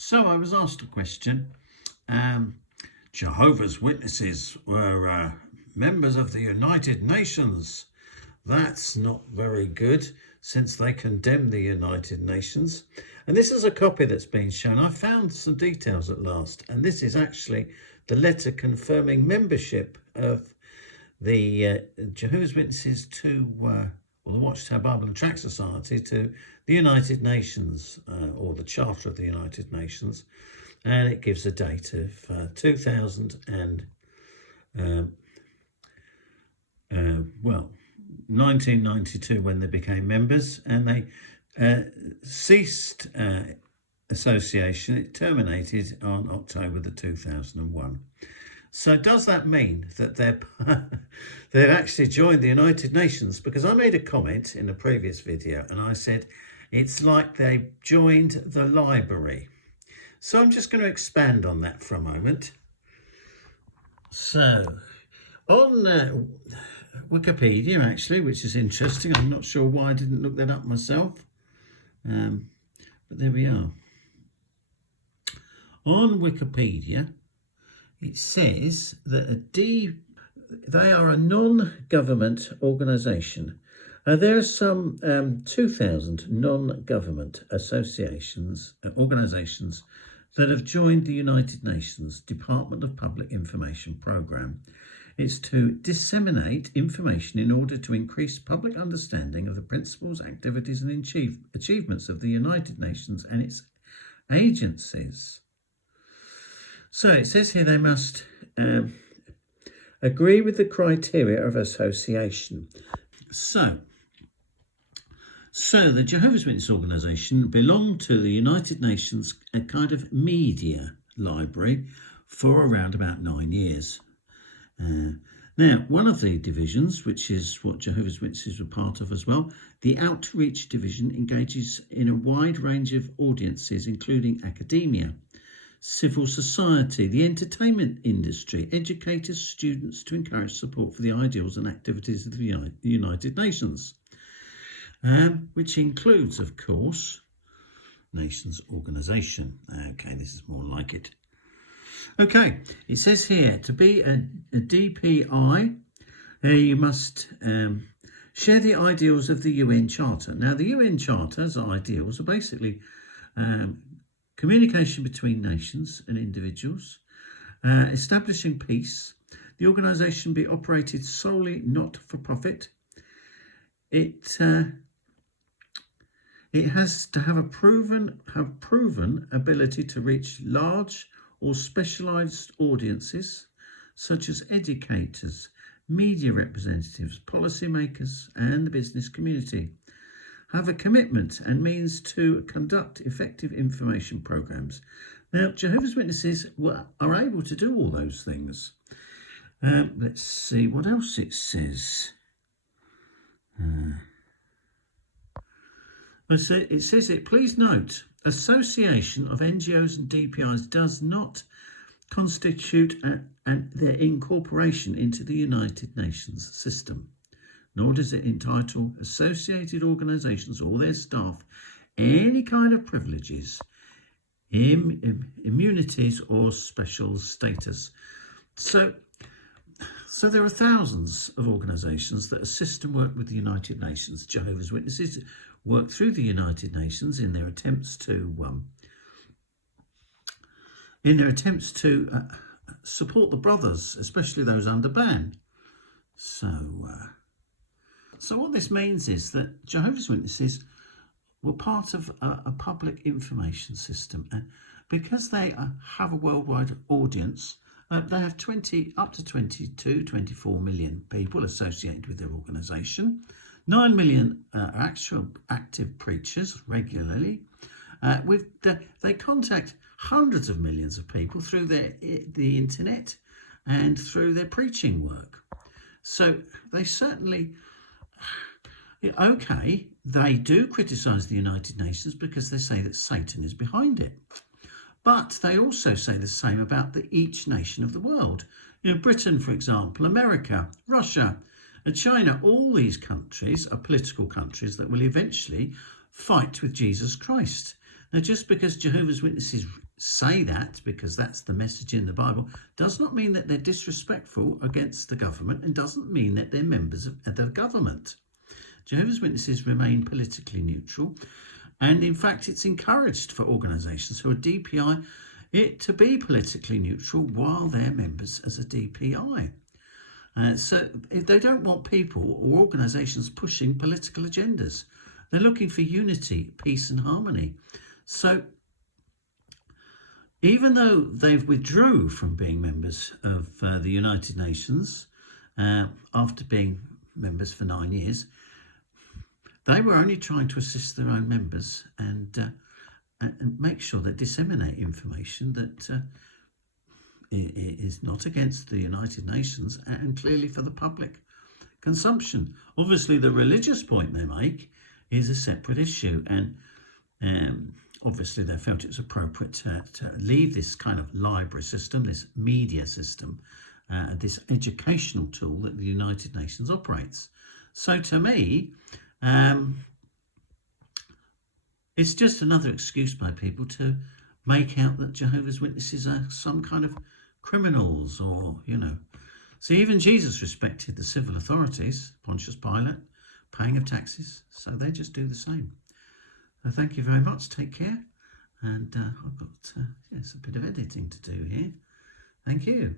So I was asked a question. Jehovah's Witnesses were members of the United Nations. That's not very good, since they condemn the United Nations. And this is a copy that's been shown. I found some details at last, and this is actually the letter confirming membership of the Jehovah's Witnesses to, or the Watchtower Bible and Tract Society, to the United Nations, or the Charter of the United Nations. And it gives a date of 1992 when they became members, and they ceased association. It terminated on October the 2001. So does that mean that they've actually joined the United Nations? Because I made a comment in a previous video and I said it's like they joined the library. So I'm just going to expand on that for a moment. So on Wikipedia, actually, which is interesting. I'm not sure why I didn't look that up myself. But there we are. On Wikipedia, it says that they are a non-government organisation. There are some 2,000 non-government organisations that have joined the United Nations Department of Public Information Programme. It's to disseminate information in order to increase public understanding of the principles, activities and achievements of the United Nations and its agencies. So it says here they must agree with the criteria of association. So the Jehovah's Witness organisation belonged to the United Nations, a kind of media library, for around about 9 years. Now, one of the divisions, which is what Jehovah's Witnesses were part of as well, the Outreach Division, engages in a wide range of audiences, including academia, civil society, the entertainment industry, educators, students, to encourage support for the ideals and activities of the United Nations, which includes, of course, Nations Organisation. Okay, this is more like it. Okay, it says here, to be a DPI, you must share the ideals of the UN Charter. Now, the UN Charter's ideals are basically communication between nations and individuals, establishing peace. The organisation be operated solely not for profit. It has to have proven ability to reach large or specialised audiences, such as educators, media representatives, policymakers and the business community. Have a commitment and means to conduct effective information programs. Now, Jehovah's Witnesses are able to do all those things. Let's see what else it says. It says, please note, association of NGOs and DPIs does not constitute their incorporation into the United Nations system, nor does it entitle associated organisations or their staff any kind of privileges, immunities or special status. So there are thousands of organisations that assist and work with the United Nations. Jehovah's Witnesses work through the United Nations in their attempts to support the brothers, especially those under ban. So what this means is that Jehovah's Witnesses were part of a public information system, and because they have a worldwide audience, they have up to 24 million people associated with their organisation, 9 million actual active preachers regularly. They contact hundreds of millions of people through the internet and through their preaching work. So they certainly, okay, they do criticise the United Nations because they say that Satan is behind it. But they also say the same about each nation of the world. Britain, for example, America, Russia, and China, all these countries are political countries that will eventually fight with Jesus Christ. Now, just because Jehovah's Witnesses say that because that's the message in the Bible does not mean that they're disrespectful against the government, and doesn't mean that they're members of the government. Jehovah's Witnesses remain politically neutral, and in fact it's encouraged for organisations who are DPI to be politically neutral while they're members as a DPI. So if they don't want people or organisations pushing political agendas. They're looking for unity, peace and harmony. So even though they've withdrew from being members of the United Nations after being members for 9 years, they were only trying to assist their own members and make sure they disseminate information that is not against the United Nations and clearly for the public consumption. Obviously, the religious point they make is a separate issue, and obviously they felt it was appropriate to leave this kind of library system, this media system, this educational tool that the United Nations operates. So to me, it's just another excuse by people to make out that Jehovah's Witnesses are some kind of criminals, or, you know. So even Jesus respected the civil authorities, Pontius Pilate, paying of taxes, so they just do the same. So thank you very much, take care, and I've got yes, a bit of editing to do here. Thank you.